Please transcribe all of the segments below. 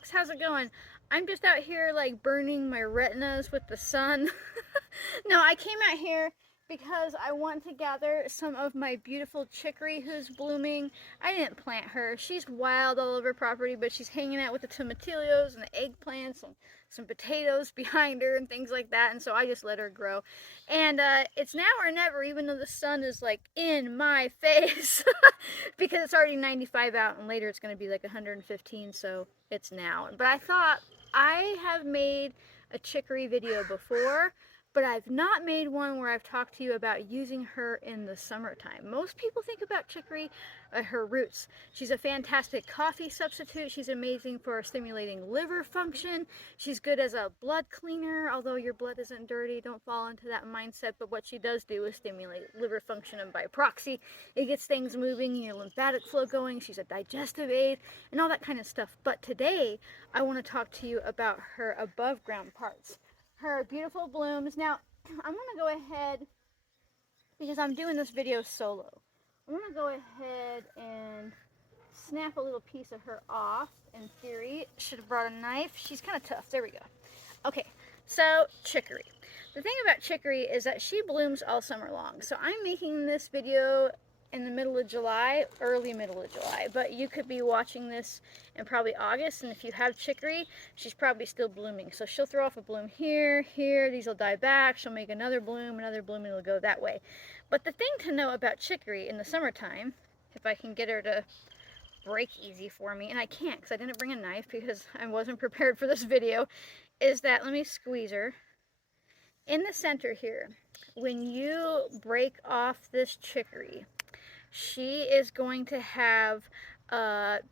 folks, how's it going? I'm just out here like burning my retinas with the sun. No, I came out here because I want to gather some of my beautiful chicory who's blooming. I didn't plant her. She's wild all over property, but she's hanging out with the tomatillos and the eggplants and some potatoes behind her and things like that, and so I just let her grow. And it's now or never, even though the sun is like in my face. Because it's already 95 out and later it's going to be like 115, so it's now. But I thought, I have made a chicory video before, but I've not made one where I've talked to you about using her in the summertime. Most people think about chicory, her roots. She's a fantastic coffee substitute. She's amazing for stimulating liver function. She's good as a blood cleaner, although your blood isn't dirty. Don't fall into that mindset. But what she does do is stimulate liver function, and by proxy, it gets things moving, your lymphatic flow going. She's a digestive aid and all that kind of stuff. But today, I want to talk to you about her above ground parts. Her beautiful blooms. Now, I'm going to go ahead, because I'm doing this video solo, I'm going to go ahead and snap a little piece of her off. In theory, should have brought a knife. She's kind of tough. There we go. Okay, so chicory. The thing about chicory is that she blooms all summer long. So I'm making this video in the middle of July, early middle of July, but you could be watching this in probably August, and if you have chicory, she's probably still blooming. So she'll throw off a bloom here, here, these will die back, she'll make another bloom, and it'll go that way. But the thing to know about chicory in the summertime, if I can get her to break easy for me, and I can't because I didn't bring a knife because I wasn't prepared for this video, is that, let me squeeze her. In the center here, when you break off this chicory, she is going to have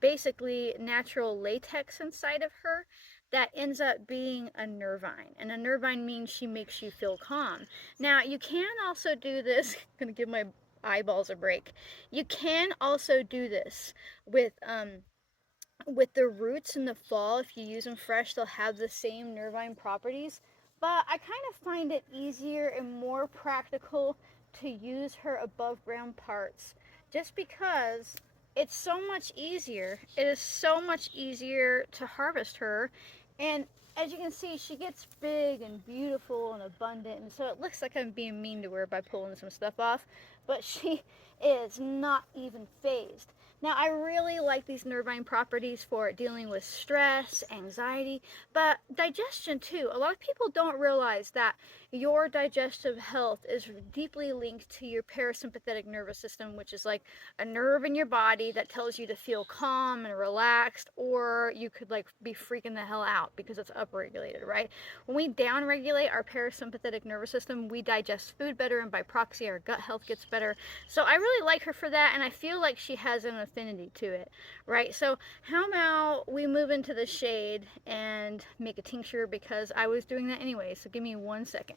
basically natural latex inside of her that ends up being a nervine. And a nervine means she makes you feel calm. Now, you can also do this, I'm going to give my eyeballs a break. You can also do this with the roots in the fall. If you use them fresh, they'll have the same nervine properties. But I kind of find it easier and more practical to use her above ground parts, just because it's so much easier. It is so much easier to harvest her. And as you can see, she gets big and beautiful and abundant. And so it looks like I'm being mean to her by pulling some stuff off, but she is not even phased. Now, I really like these nervine properties for dealing with stress, anxiety, but digestion too. A lot of people don't realize that your digestive health is deeply linked to your parasympathetic nervous system, which is like a nerve in your body that tells you to feel calm and relaxed, or you could like be freaking the hell out because it's upregulated, right? When we downregulate our parasympathetic nervous system, we digest food better, and by proxy, our gut health gets better. So I really like her for that, and I feel like she has an affinity to it, right? So how about we move into the shade and make a tincture, because I was doing that anyway, so give me 1 second.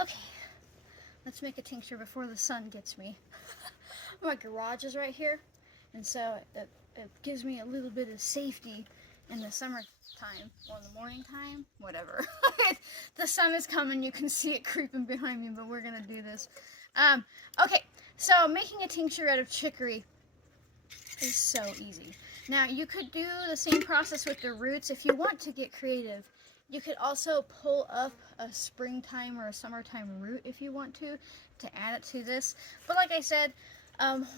Okay, let's make a tincture before the sun gets me. My garage is right here, and so it gives me a little bit of safety in the summertime, or in the morning time, whatever. The sun is coming, you can see it creeping behind me, but we're gonna do this. Okay, so making a tincture out of chicory is so easy. Now, you could do the same process with the roots. If you want to get creative, you could also pull up a springtime or a summertime root if you want to add it to this. But like I said,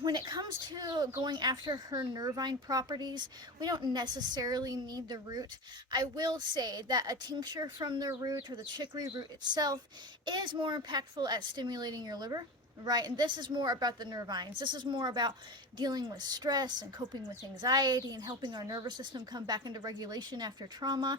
when it comes to going after her nervine properties, we don't necessarily need the root. I will say that a tincture from the root, or the chicory root itself, is more impactful at stimulating your liver, right? And this is more about the nervines. This is more about dealing with stress and coping with anxiety and helping our nervous system come back into regulation after trauma.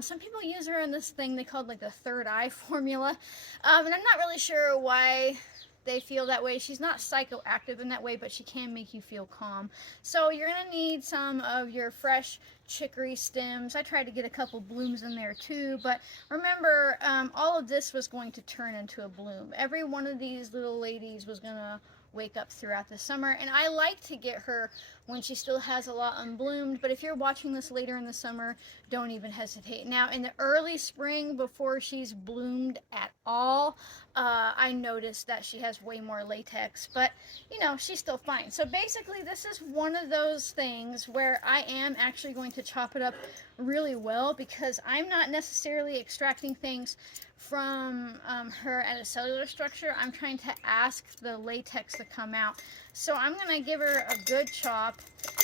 Some people use her in this thing they called like the third eye formula, and I'm not really sure why they feel that way. She's not psychoactive in that way, but she can make you feel calm. So you're going to need some of your fresh chicory stems. I tried to get a couple blooms in there too, but remember, all of this was going to turn into a bloom. Every one of these little ladies was going to wake up throughout the summer. And I like to get her when she still has a lot unbloomed, but if you're watching this later in the summer, don't even hesitate. Now, in the early spring, before she's bloomed at all, I noticed that she has way more latex, but you know, she's still fine. So basically, this is one of those things where I am actually going to chop it up really well, because I'm not necessarily extracting things from her at a cellular structure. I'm trying to ask the latex to come out. So I'm going to give her a good chop,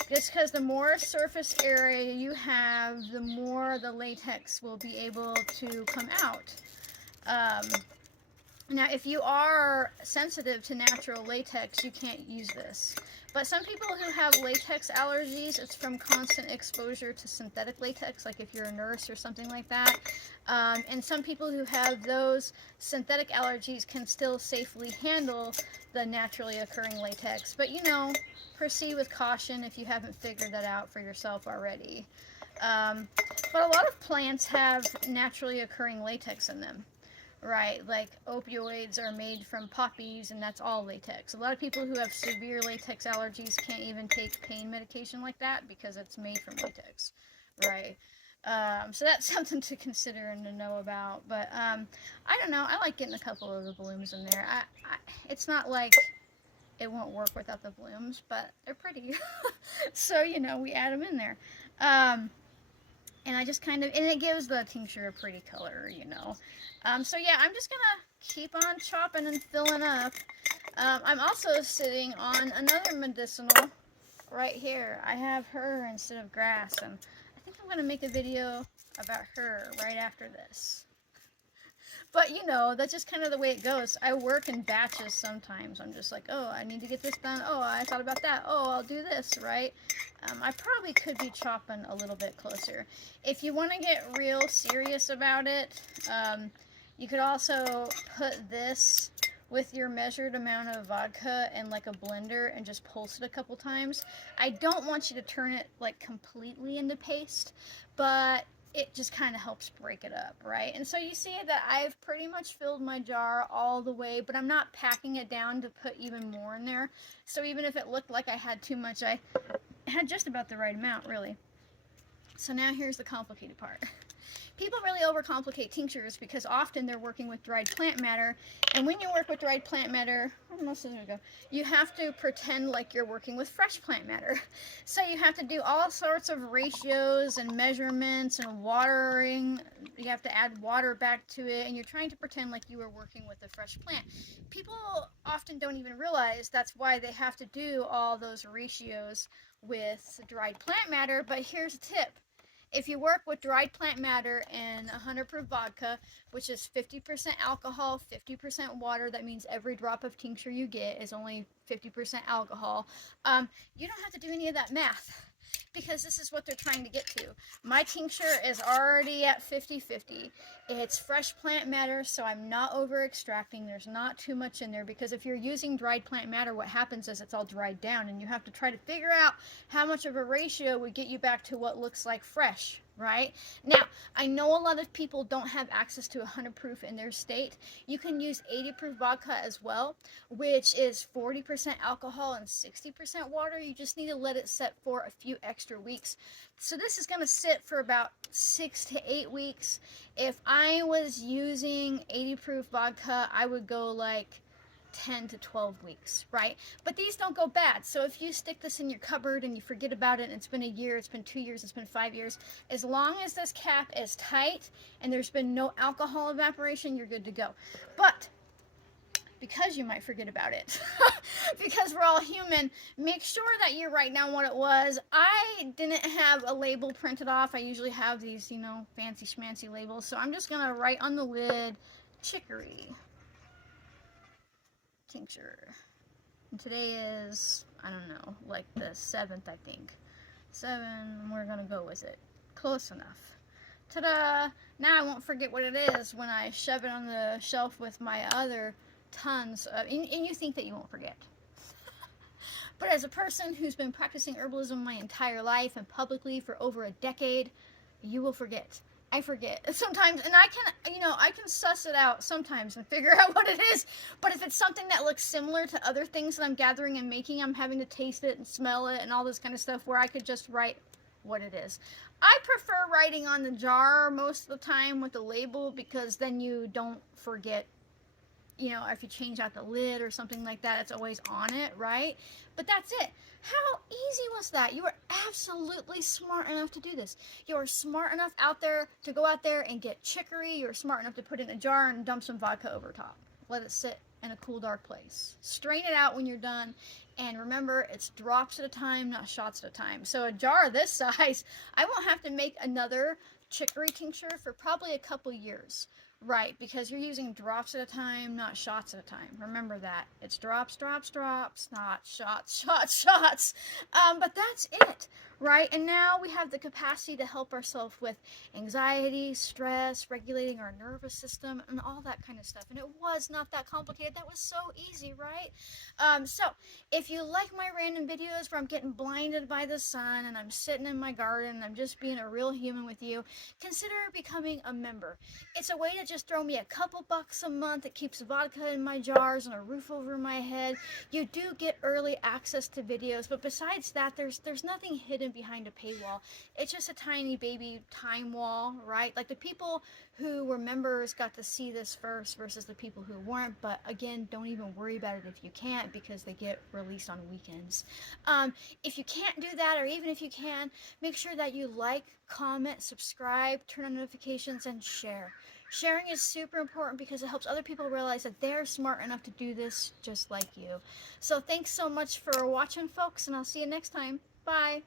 just because the more surface area you have, the more the latex will be able to come out. Now, if you are sensitive to natural latex, you can't use this. But some people who have latex allergies, it's from constant exposure to synthetic latex, like if you're a nurse or something like that. And some people who have those synthetic allergies can still safely handle the naturally occurring latex. But, you know, proceed with caution if you haven't figured that out for yourself already. But a lot of plants have naturally occurring latex in them. Right, like opioids are made from poppies, and that's all latex. A lot of people who have severe latex allergies can't even take pain medication like that because it's made from latex, right? So that's something to consider and to know about. But I don't know. I like getting a couple of the blooms in there. It's not like it won't work without the blooms, but they're pretty. So, you know, we add them in there. And I just kind of, and it gives the tincture a pretty color, you know. So yeah, I'm just gonna keep on chopping and filling up. I'm also sitting on another medicinal right here. I have her instead of grass, and I think I'm gonna make a video about her right after this. But you know, that's just kind of the way it goes. I work in batches sometimes. I'm just like, oh, I need to get this done. Oh, I thought about that. Oh, I'll do this, right? I probably could be chopping a little bit closer. If you want to get real serious about it, you could also put this with your measured amount of vodka in like a blender and just pulse it a couple times. I don't want you to turn it like completely into paste, but it just kind of helps break it up, right? And so you see that I've pretty much filled my jar all the way, but I'm not packing it down to put even more in there. So even if it looked like I had too much, I had just about the right amount, really. So now here's the complicated part. People really overcomplicate tinctures because often they're working with dried plant matter, and when you work with dried plant matter, you have to pretend like you're working with fresh plant matter. So you have to do all sorts of ratios and measurements and watering. You have to add water back to it, and you're trying to pretend like you were working with a fresh plant. People often don't even realize that's why they have to do all those ratios with dried plant matter, but here's a tip. If you work with dried plant matter and 100 proof vodka, which is 50% alcohol, 50% water, that means every drop of tincture you get is only 50% alcohol, you don't have to do any of that math, because this is what they're trying to get to. My tincture is already at 50-50. It's fresh plant matter, so I'm not over extracting. There's not too much in there, because if you're using dried plant matter, what happens is it's all dried down, and you have to try to figure out how much of a ratio would get you back to what looks like fresh, right? Now, I know a lot of people don't have access to 100 proof in their state. You can use 80 proof vodka as well, which is 40% alcohol and 60% water. You just need to let it set for a few extra weeks. So this is going to sit for about 6 to 8 weeks. If I was using 80 proof vodka, I would go like 10 to 12 weeks, right? But these don't go bad. So if you stick this in your cupboard and you forget about it, and it's been a year, it's been 2 years, it's been 5 years, as long as this cap is tight and there's been no alcohol evaporation, you're good to go. But because you might forget about it, because we're all human, make sure that you write down what it was. I didn't have a label printed off. I usually have these, you know, fancy schmancy labels. So I'm just going to write on the lid, Chicory tincture. And today is, I don't know, like the 7th, I think. 7, we're going to go with it. Close enough. Ta-da! Now I won't forget what it is when I shove it on the shelf with my other tons of, and you think that you won't forget. But as a person who's been practicing herbalism my entire life and publicly for over a decade, you will forget. I forget sometimes, and I can, I can suss it out sometimes and figure out what it is. But if it's something that looks similar to other things that I'm gathering and making, I'm having to taste it and smell it and all this kind of stuff where I could just write what it is. I prefer writing on the jar most of the time with the label because then you don't forget, if you change out the lid or something like that, it's always on it, right? But that's it. How easy was that? You were absolutely smart enough to do this. You were smart enough out there to go out there and get chicory. You were smart enough to put it in a jar and dump some vodka over top. Let it sit in a cool, dark place. Strain it out when you're done. And remember, it's drops at a time, not shots at a time. So a jar this size, I won't have to make another chicory tincture for probably a couple years. Right, because you're using drops at a time, not shots at a time. Remember that. It's drops, drops, drops, not shots, shots, shots. But that's it, right? And now we have the capacity to help ourselves with anxiety, stress, regulating our nervous system, and all that kind of stuff. And it was not that complicated. That was so easy, right? So if you like my random videos where I'm getting blinded by the sun and I'm sitting in my garden and I'm just being a real human with you, consider becoming a member. It's a way to just throw me a couple bucks a month. It keeps vodka in my jars and a roof over my head. You do get early access to videos, but besides that, there's nothing hidden behind a paywall. It's just a tiny baby time wall, right? Like the people who were members got to see this first versus the people who weren't. But again, don't even worry about it if you can't, because they get released on weekends. If you can't do that, or even if you can, make sure that you like, comment, subscribe, turn on notifications, and share. Sharing is super important because it helps other people realize that they're smart enough to do this just like you. So thanks so much for watching, folks, and I'll see you next time. Bye.